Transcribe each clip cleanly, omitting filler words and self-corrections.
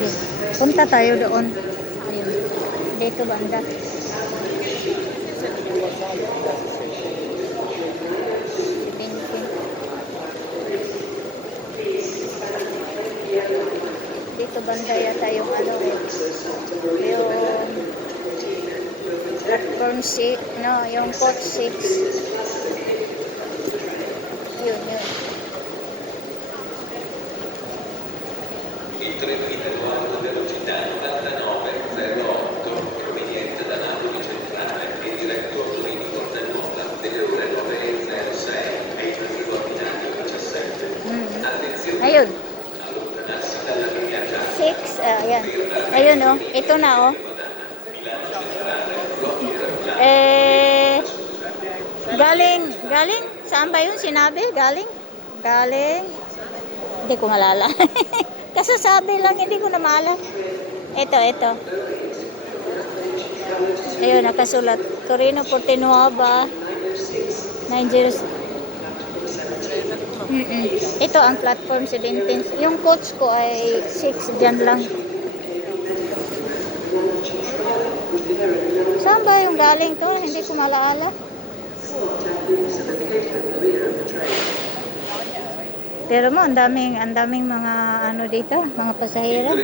Sige. Punta tayo doon. Ayun. Dito banda. Dito banda yata yung ano yung platform 6, no, yung coach 6. Yun. Il treno italiano a velocità 9908 proveniente da Napoli Centrale e diretto a Torino Pordenone delle ore 9:06 e il arrivo a binario 17. Attenzione. Ayun. Allontanarsi dalla linea gialla. 6, ayan. Ayun, oh. Ito na, oh. Galing, saan ba yun sinabi? Galing, hindi ko malala. Kasasabi lang, hindi ko na maalala. Ito. Ayun, nakasulat. Torino, Pordenone, 90. Ito ang platform 17. Yung coach ko ay 6, dyan lang. Saan ba yung galing to? Hindi ko malaala. Pero mo, ang daming mga ano dito, mga pasahero.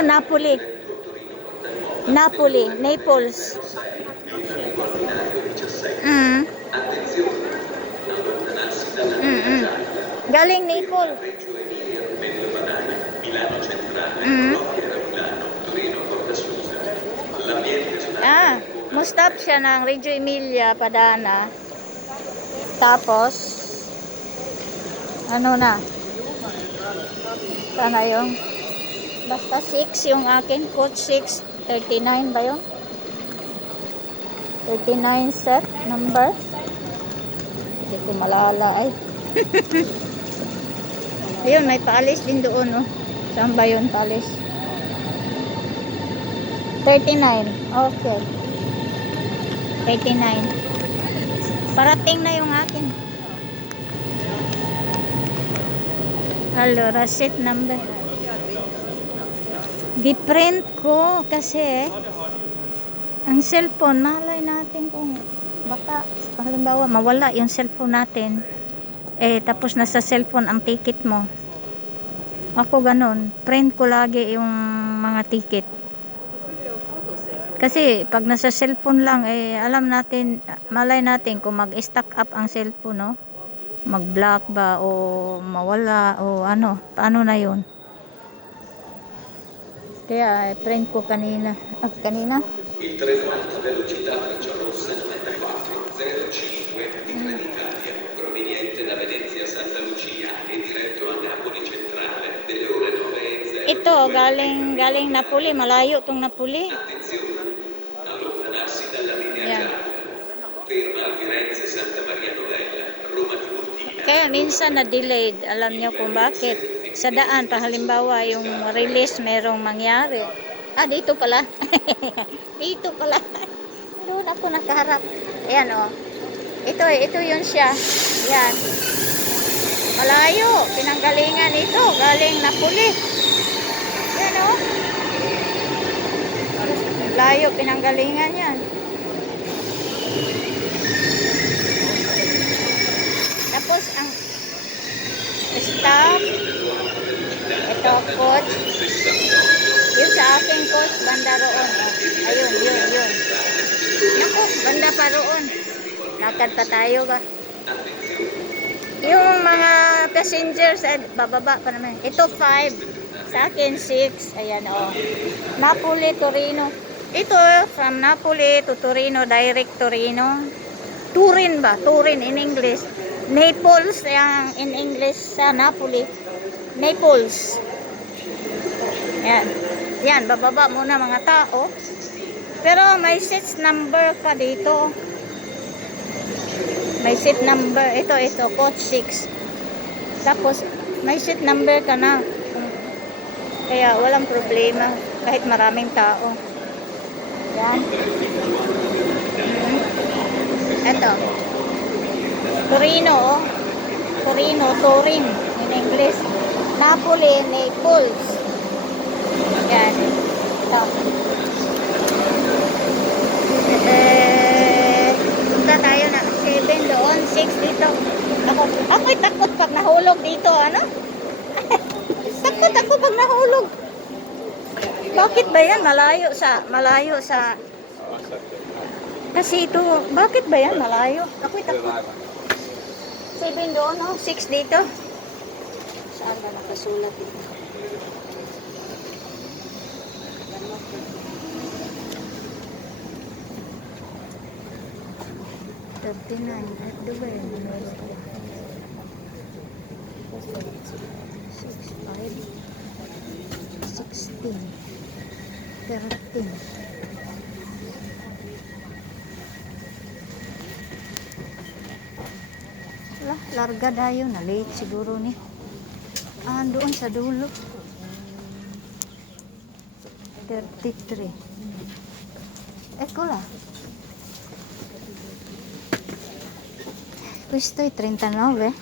Napoli. Naples. Galing Naples. Mustop siya ng Reggio Emilia, Padana. Tapos, ano na? Sana yung, basta 6 yung akin, coach 6, 39 ba yun? 39 set number. Hindi ko malala ay. Ayun, may paalis din doon, oh. Saan ba yun paalis? 39. Okay. 39. Parating na yung akin. Hello, receipt number. Giprint ko kasi ang cellphone, malay natin kung baka halimbawa mawala yung cellphone natin. Tapos nasa cellphone ang ticket mo. Ako ganun, print ko lagi yung mga ticket. Kasi pag nasa cellphone lang, alam natin, malay natin kung mag-stack up ang cellphone, no? Mag-block ba o mawala o ano, paano na yun? Kaya print ko kanina. Il treno alta velocità Frecciarossa 9405 di Trenitalia proveniente da Venezia Santa Lucia e diretto a Napoli Centrale delle ore 9:00. Ito, galing Napoli, malayo tong Napoli. Attenzione, allontanarsi dalla linea gialla. Ferma a Firenze Santa Maria Novella, Roma Tiburtina. Kaya minsan na-delayed. Alam niyo kung bakit? Sa daan, halimbawa yung release merong mangyari. Dito pala. Dito pala. Doon ako nakaharap. Ayan, oh. Ito yun siya. Ayan. Malayo. Pinanggalingan ito. Galing Napoli. Ayan, oh. Malayo. Pinanggalingan yan. Tapos, ang stop. Ito, coach. Yung sa aking coach, banda roon. Ayun, yun. Naku, banda pa roon. Lakad pa tayo ba? Yung mga passengers, bababa pa naman. Ito 5. Sa akin 6. Ayan, oh. Napoli, Torino. Ito, from Napoli to Torino, direct Torino. Turin ba? Turin in English. Naples, yung in English sa Napoli. Naples. Yan. Yan, bababa muna mga tao. Pero may seat number ka dito. May seat number. Ito, coach 6. Tapos, may seat number ka na. Kaya, walang problema. Kahit maraming tao. Yan. Ito. Torino, oh. Torino, Turin in English. Napoli, Naples. Yan. Ito. Punta tayo na 7 doon, 6 dito. Ako'y takot pag nahulog dito, ano? Takot ako pag nahulog. Bakit ba yan? Malayo sa kasi ito, bakit ba yan malayo? Ako'y takot. 7 doon, no? 6 dito. Saan ba nakasulat dito? $39. 16, 13. Wala, larga dayo na late siguro ni. Doon sa dulo. 33. Ecco là. Questo è 39.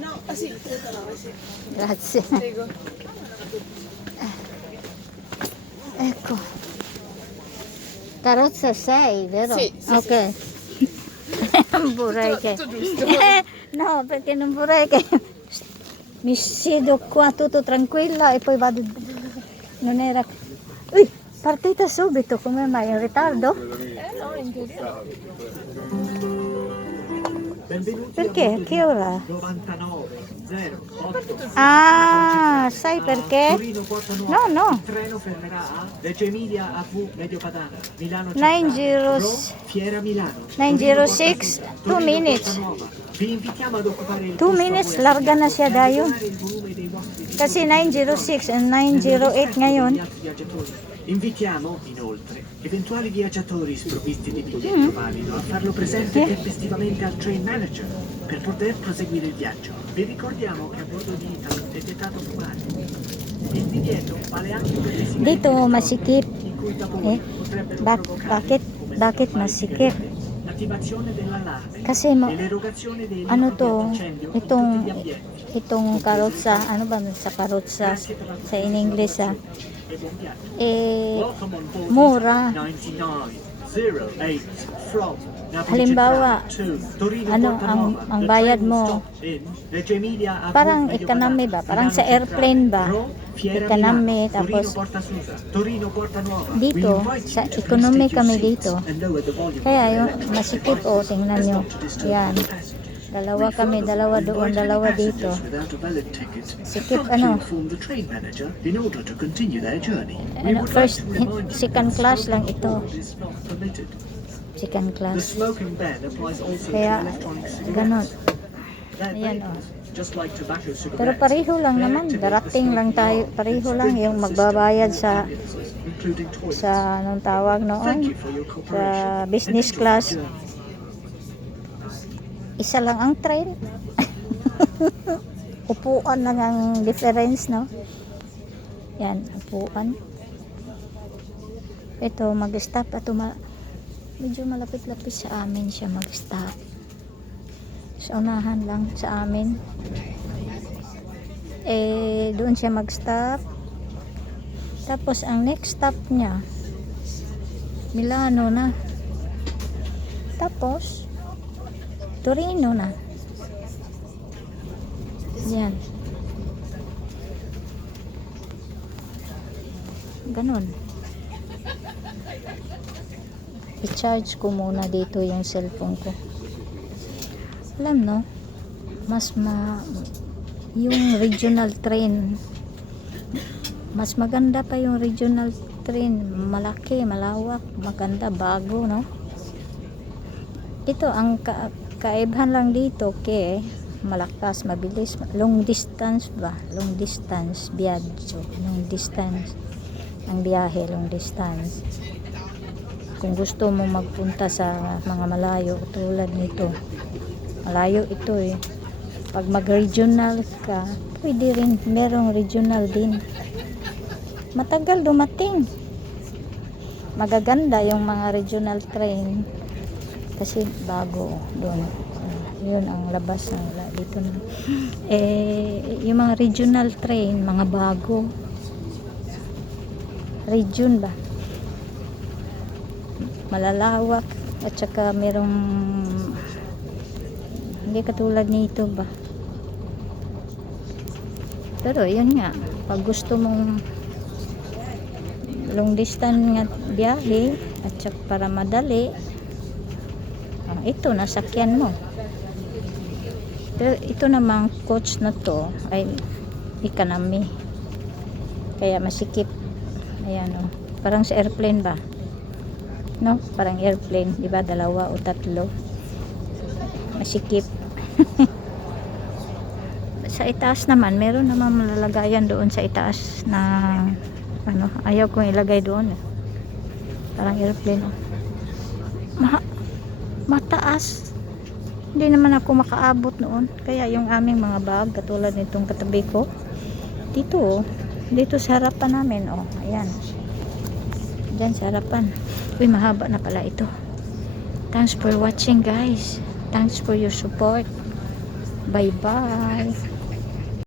No, sì, 39, sì. Grazie. Prego. Ecco. Carrozza 6, vero? Sì, sì, ok. Non vorrei che... Tutto giusto. No, perché non vorrei che mi siedo qua tutto tranquilla e poi vado... Non era... Ui, partita subito, come mai? In ritardo? No, in teoria. Benvenuti Perché? a bordo Che ora? 9908 Ah, sai perché? Torino Porta Nuova. No, no. Il treno fermerà a Reggio Emilia AV Mediopadana, Milano 90 Rome, Fiera Milano. 906, Torino, 2 Porta minutes. Nuova. Vi invitiamo ad occupare il 2 posto a minutes, voi larga na siya dayo. assegnato e il volume dei vostri Kasi 906 and 908 ngayon. degli altri viaggiatori. Invitiamo, inoltre, eventuali viaggiatori sprovvisti di biglietto valido a farlo presente tempestivamente al train manager per poter proseguire il viaggio. Vi ricordiamo che a bordo di Italy è vietato fumare. Il divieto vale anche per le sigarette Dito masikip. in cui i vapori Eh, potrebbero provocare, bakit come bakit fumare masikip? sigarette, l'attivazione dell'allarme Kasi e l'erogazione dei ano limiti to, antincendio in itong tutti gli ambienti. itong karotsa, ano ba sa karotsa sa in English E buon viaggio. eh Welcome on board mura. 9908 from Napoli Halimbawa, Centrale to Torino ano, Porta ang- Nuova. ang The bayad train will mo, stop in Reggio Emilia a parang Medio economy Padana, ba? Parang Milano sa airplane ba? Rome, Fiera Economy, Milano, tapos Torino Porta Susa, Torino Porta Nuova. dito, We invite sa you to economy please take kami your seats dito. and lower the volume Kaya of your yung electronic masikip, devices tingnan as nyo. not to disturb Yan. other passengers. Dalawa We kami, furthermore dalawa doon, invite dalawa any dito. passengers without a valid ticket Sikip, to ano? inform the train manager in order to continue their journey. We Ano, would first, like to remind you second that class smoking lang on ito. board is not permitted. Second The class. smoking ban applies also Kaya, to electronic ganon. cigarettes. They're Ayan, vapors, just like tobacco cigarettes. Pero pareho lang They naman, activate the darating lang smoking tayo, alarm pareho and lang sprinkler yung system magbabayad for sa ambulances, including toilets. sa anong tawag Thank noon, you for your cooperation sa and business enjoy class. the journey. Isa lang ang train. Upuan lang ang difference, no? Yan, upuan. Ito, mag-stop. Medyo malapit-lapit sa amin siya mag-stop. Sa unahan lang sa amin. Doon siya mag-stop. Tapos, ang next stop niya, Milano na. Tapos, Torino na. Yan. Ganon. I-charge ko muna dito yung cellphone ko. Alam no, yung regional train, mas maganda pa yung regional train. Malaki, malawak, maganda, bago, no? Ito, ang kaibahan lang dito, malakas, mabilis, long distance ba? Long distance biyahe, long distance ang biyahe, long distance. Kung gusto mo magpunta sa mga malayo tulad nito, malayo ito pag mag-regional ka, pwede rin, merong regional din. Matagal dumating. Magaganda yung mga regional train kasi bago doon. Yun ang labas ng dito na. Yung mga regional train, mga bago. Region ba? Malalawak at saka merong hindi katulad nito ba. Pero yun nga, pag gusto mong long distance nga biyahe at saka para madali, ito nasakyan mo. Pero ito namang coach na to ay economy, kaya masikip. Ayan o, parang sa airplane ba, no? Parang airplane, di ba? 2 o 3 masikip. Sa itaas naman, meron naman malalagayan doon sa itaas na ano, ayaw kong ilagay doon. Parang airplane. Mataas. Hindi naman ako makaabot noon. Kaya yung aming mga bag, katulad nitong katabi ko, dito sa harapan namin. Oh, ayan. Diyan sa harapan. Uy, mahaba na pala ito. Thanks for watching, guys. Thanks for your support. Bye-bye.